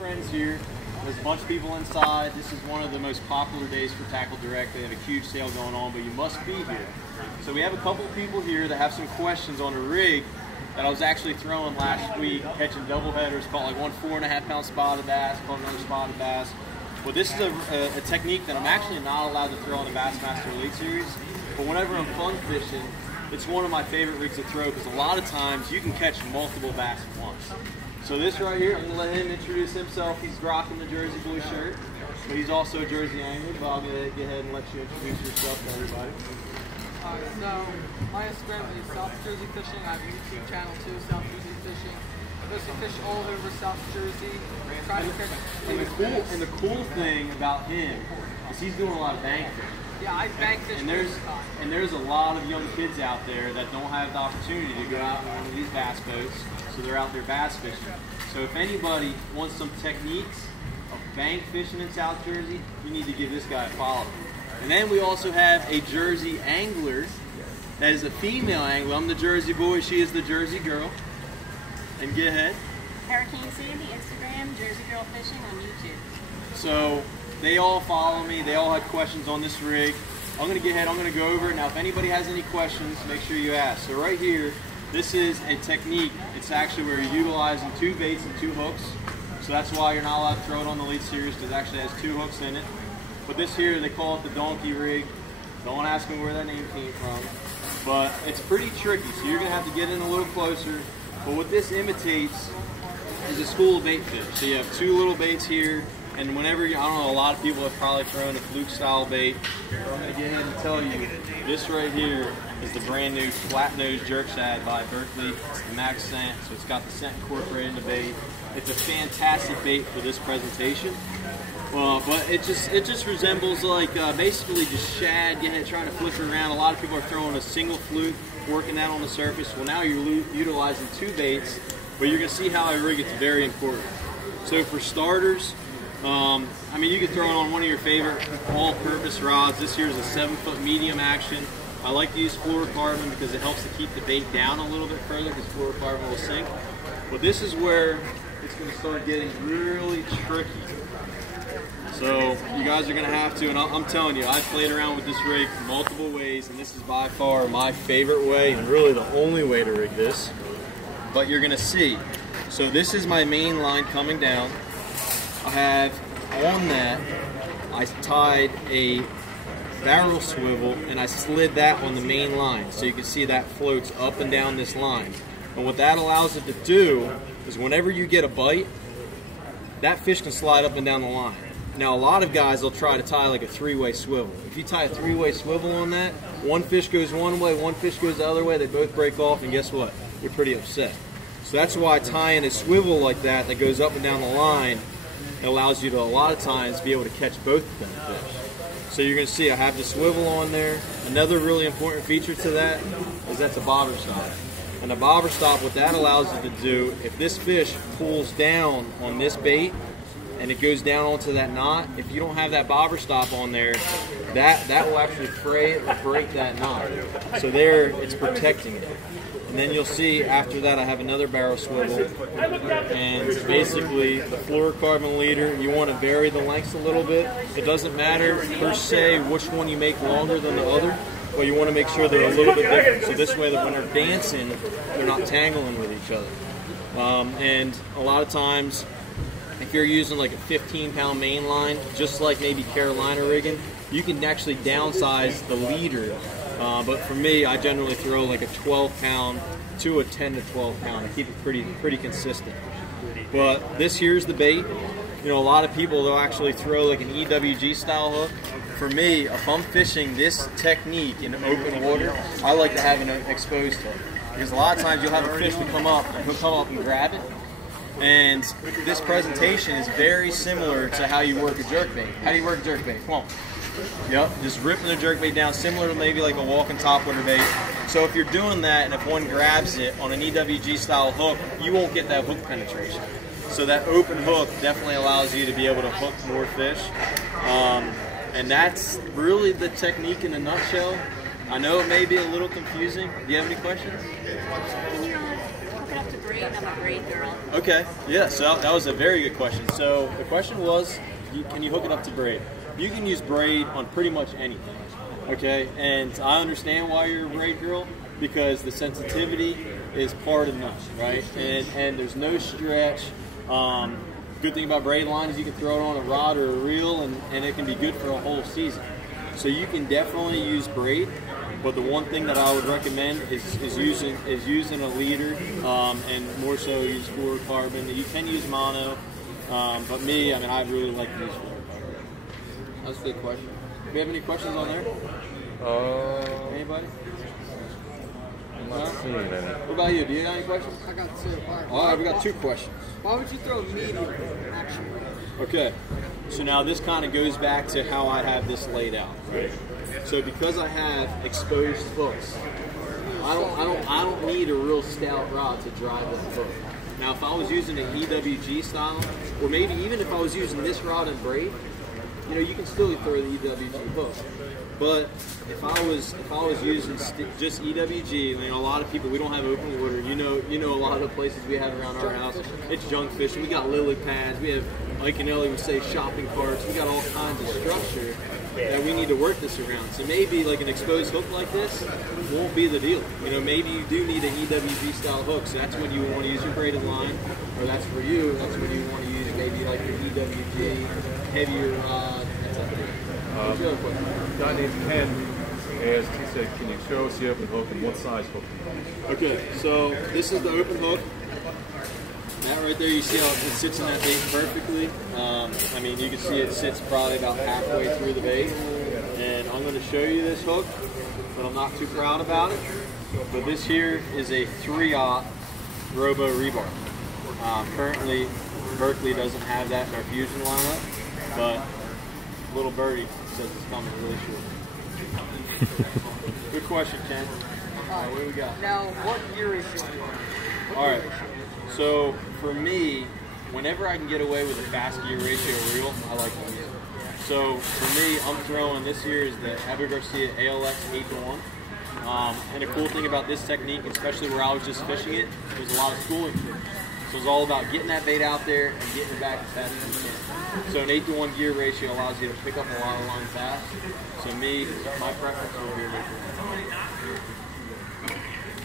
Friends here. There's a bunch of people inside. This is one of the most popular days for Tackle Direct. They have a huge sale going on, but you must be here. So we have a couple of people here that have some questions on a rig that I was actually throwing last week, catching double headers, caught like one 4.5-pound spotted bass, caught another spotted bass. Well, this is a technique that I'm actually not allowed to throw on the Bassmaster Elite Series, but whenever I'm fun fishing, it's one of my favorite rigs to throw because a lot of times you can catch multiple bass at once. So this right here, I'm going to let him introduce himself. He's rocking the Jersey Boy shirt, but he's also a Jersey angler. But I'm going to go ahead and let you introduce yourself to everybody. So my Instagram is South Jersey Fishing. I have a YouTube channel too, South Jersey Fishing. I basically fish all over South Jersey. And the cool thing about him is he's doing a lot of bank fishing. Yeah, I bank fish. And there's a lot of young kids out there that don't have the opportunity to go out on one of these bass boats, so they're out there bass fishing. So if anybody wants some techniques of bank fishing in South Jersey, you need to give this guy a follow. And then we also have a Jersey angler that is a female angler. I'm the Jersey boy, she is the Jersey girl. And get ahead. Hurricane Sandy, Instagram, Jersey Girl Fishing on YouTube. So they all follow me. They all had questions on this rig. I'm going to get ahead. I'm going to go over it. Now, if anybody has any questions, make sure you ask. So right here, this is a technique. It's actually where you're utilizing 2 baits and 2 hooks. So that's why you're not allowed to throw it on the Elite Series, because it actually has 2 hooks in it. But this here, they call it the donkey rig. Don't ask me where that name came from. But it's pretty tricky, so you're going to have to get in a little closer. But what this imitates is a school of bait fish. So you have 2 little baits here, and whenever, I don't know, a lot of people have probably thrown a fluke style bait. I'm going to get ahead and tell you, this right here is the brand new flat nose jerk shad by Berkeley Max Scent. So it's got the scent incorporated in the bait. It's a fantastic bait for this presentation. But it just resembles like basically just shad, trying to flick around. A lot of people are throwing a single fluke, working that on the surface. Well, now you're utilizing 2 baits, but you're going to see how I rig it's very important. So for starters, I mean, you can throw it on one of your favorite all-purpose rods. This here is a 7-foot medium action. I like to use fluorocarbon because it helps to keep the bait down a little bit further because fluorocarbon will sink. But this is where it's going to start getting really tricky. So you guys are going to have to, and I'm telling you, I've played around with this rig multiple ways, and this is by far my favorite way, and really the only way to rig this. But you're going to see. So this is my main line coming down. I have on that, I tied a barrel swivel, and I slid that on the main line. So you can see that floats up and down this line. And what that allows it to do is whenever you get a bite, that fish can slide up and down the line. Now, a lot of guys will try to tie like a 3-way swivel. If you tie a 3-way swivel on that, one fish goes one way, one fish goes the other way, they both break off, and guess what? You're pretty upset. So that's why tying a swivel like that goes up and down the line, it allows you to, a lot of times, be able to catch both of them fish. So you're going to see I have the swivel on there. Another really important feature to that is that's a bobber stop. And a bobber stop, what that allows you to do, if this fish pulls down on this bait, and it goes down onto that knot, if you don't have that bobber stop on there, that will actually fray it or break that knot. So there, it's protecting it. And then you'll see after that I have another barrel swivel, and basically the fluorocarbon leader, you want to vary the lengths a little bit. It doesn't matter per se which one you make longer than the other, but you want to make sure they're a little bit different. So this way that when they're dancing, they're not tangling with each other. And a lot of times, if you're using like a 15-pound main line, just like maybe Carolina rigging, you can actually downsize the leader. But for me, I generally throw like a 12-pound to a 10 to 12 pound. I keep it pretty consistent. But this here's the bait. You know, a lot of people, they'll actually throw like an EWG style hook. For me, if I'm fishing this technique in open water, I like to have an exposed hook. Because a lot of times you'll have a fish to come up, and he'll come up and grab it. And this presentation is very similar to how you work a jerkbait. How do you work a jerkbait? Come on. Yep, just ripping the jerkbait down, similar to maybe like a walking topwater bait. So if you're doing that, and if one grabs it on an EWG style hook, you won't get that hook penetration. So that open hook definitely allows you to be able to hook more fish. And that's really the technique in a nutshell. I know it may be a little confusing. Do you have any questions? Can you hook it up to braid, I'm a braid girl. Okay, yeah, so that was a very good question. So the question was, can you hook it up to braid? You can use braid on pretty much anything, okay? And I understand why you're a braid girl, because the sensitivity is part of enough, right? And there's no stretch. Good thing about braid line is you can throw it on a rod or a reel, and it can be good for a whole season. So you can definitely use braid, but the one thing that I would recommend is using a leader, and more so use fluorocarbon. You can use mono, but me, I mean, I really like to use fluorocarbon. That's a good question. Do we have any questions on there? Anybody? I'm not seeing any. What about you? Do you have any questions? I got two. All right, we got 2 questions. Why would you throw medium, actually? Okay, so now this kind of goes back to how I have this laid out, right? So because I have exposed hooks, I don't need a real stout rod to drive that hook. Now, if I was using an EWG style, or maybe even if I was using this rod and braid, you know, you can still throw the EWG hook. But if I was using just EWG, I mean, a lot of people, we don't have open water. You know a lot of the places we have around our house, it's junk fishing. We got lily pads. We have, like and Ellie would say, shopping carts. We got all kinds of structure that we need to work this around. So maybe like an exposed hook like this won't be the deal. You know, maybe you do need an EWG style hook. So that's when you want to use your braided line, or that's for you. That's when you want to use maybe like your EWG heavier rod. What's your other question? A guy named Ken asked, he said, can you show us the open hook and what size hook do you use? Okay, so this is the open hook. That right there, you see how it sits in that bait perfectly. I mean, you can see it sits probably about halfway through the bait. And I'm going to show you this hook, but I'm not too proud about it. But this here is a 3/0 Robo rebar. Currently, Berkeley doesn't have that in our Fusion lineup, but little birdie says it's coming really short. Good question, Ken. All right, what do we got? Now, what gear is your All right, so for me, whenever I can get away with a fast gear ratio reel, I like to use it. So for me, I'm throwing, this year is the Abu Garcia ALX 8-to-1. And the cool thing about this technique, especially where I was just fishing it, was a lot of schooling to it. So it's all about getting that bait out there and getting it back as fast as you can. So an 8-to-1 gear ratio allows you to pick up a lot of line fast. So me, my preference would be 8-to-1.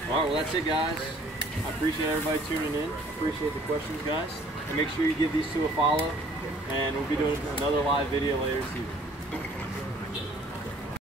All right, well that's it, guys. I appreciate everybody tuning in. I appreciate the questions, guys. And make sure you give these 2 a follow. And we'll be doing another live video later this evening.